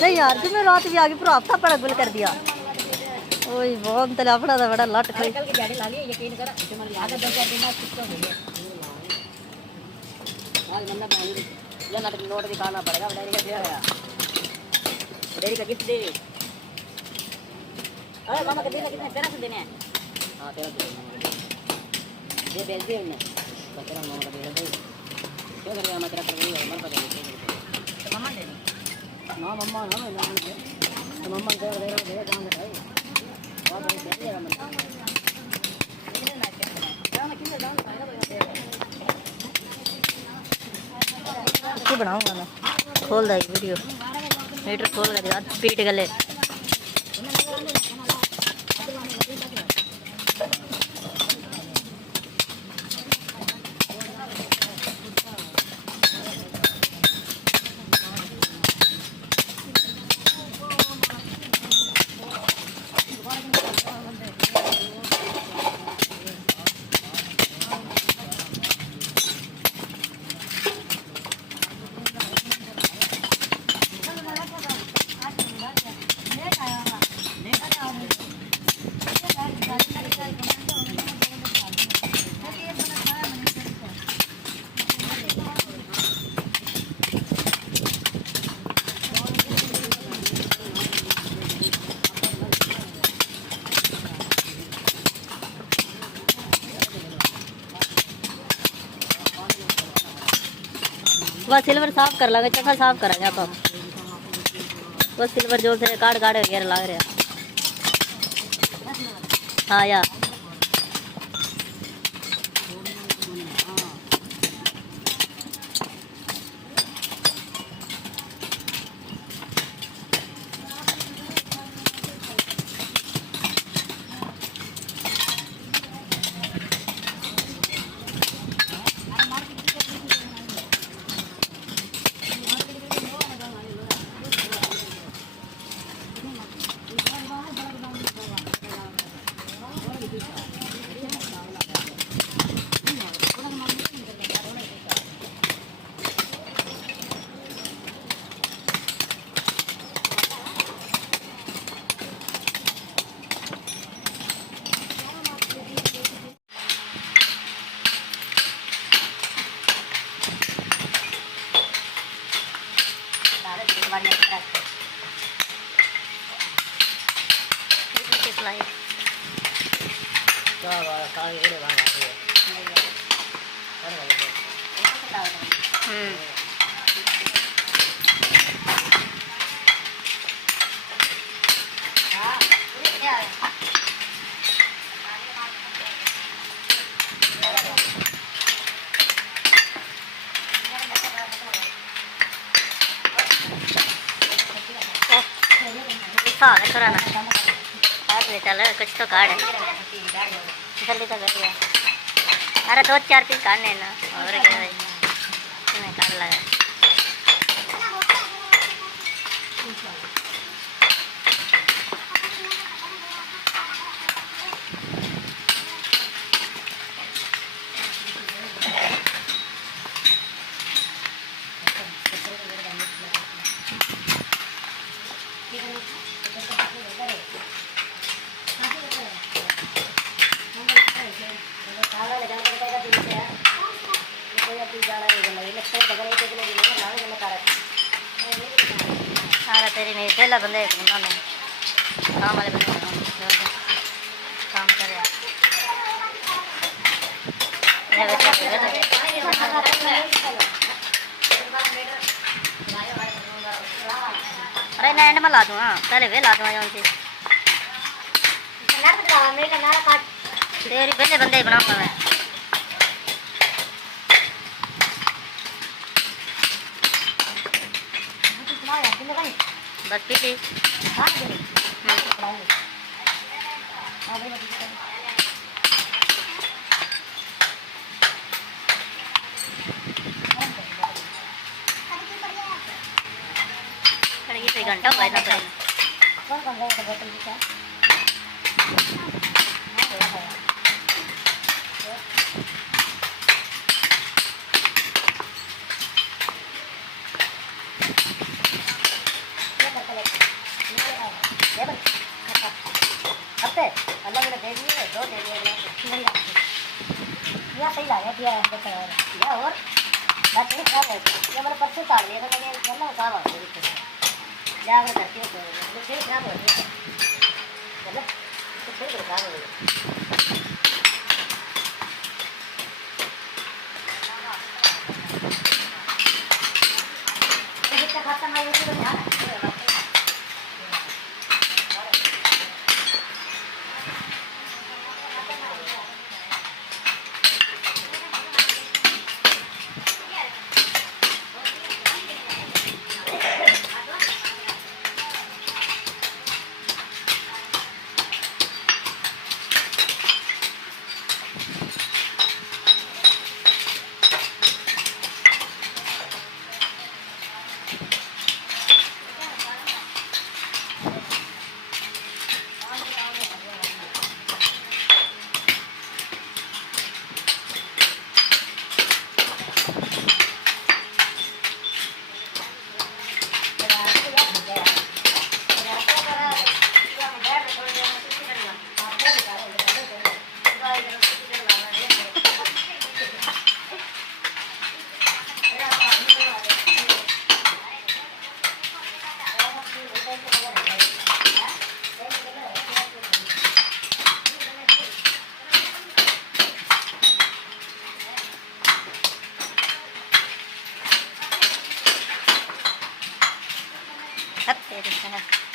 नहीं यार तुम्हें रात भी आगे पूरा हफ्ता पड़ा गुल कर दिया। ओए बहुत तला पड़ा था बड़ा लट खाई। कल की गाड़ी ला ली यकीन कर आगे 2-4 दिन में किस्त हो गई है। आज बंदा पानी ये नोट दिखाना पड़ेगा डेरी का दिया गया डेरी का किस्त दे। अरे मामा का कितने 13 देने हैं। हां 13 ये बेच दिए हमने 17 मामा का दे दे क्यों करेगा मैं तेरा कर रही है मर पड़ेगा तो मामा दे ना मम्मा ना मैं तो मम्मा दे काम है भाई बहुत दे देगा मैं कितने ना क्या मैं कितने जाऊंगा की बनाऊंगा मैं खोल दा वीडियो मीटर खोल कर दिया पीट गले वह सिल्वर साफ कर लगे चखा साफ करा जा पाप वो सिल्वर जो से काट काट वगैरह लग रहा। हाँ यार कराना चल कुछ तो काट जल्दी तो कर दिया। अरे 2-4 पीस काटने ना और क्या भाई काट लगा सारा तेरी नहीं पहला बंदे काम वाले बंदे काम कर रहे अरे मैं एंड में ला दूँ। हाँ पहले वे ला दूँगा जौन सी तेरी पहले बंदे बनाऊँगा मैं। बस पीछे घंटा हुआ इतना पड़ेगा। किया है देखा या और बात नहीं कर रहे ये मैंने परसों ताड़ लिया था मैंने वरना काम आ गया जाकर करती है तो फिर काम हो गया चलो तो फिर काम हो गया ये खत्म है ये तो ध्यान Hấp thì được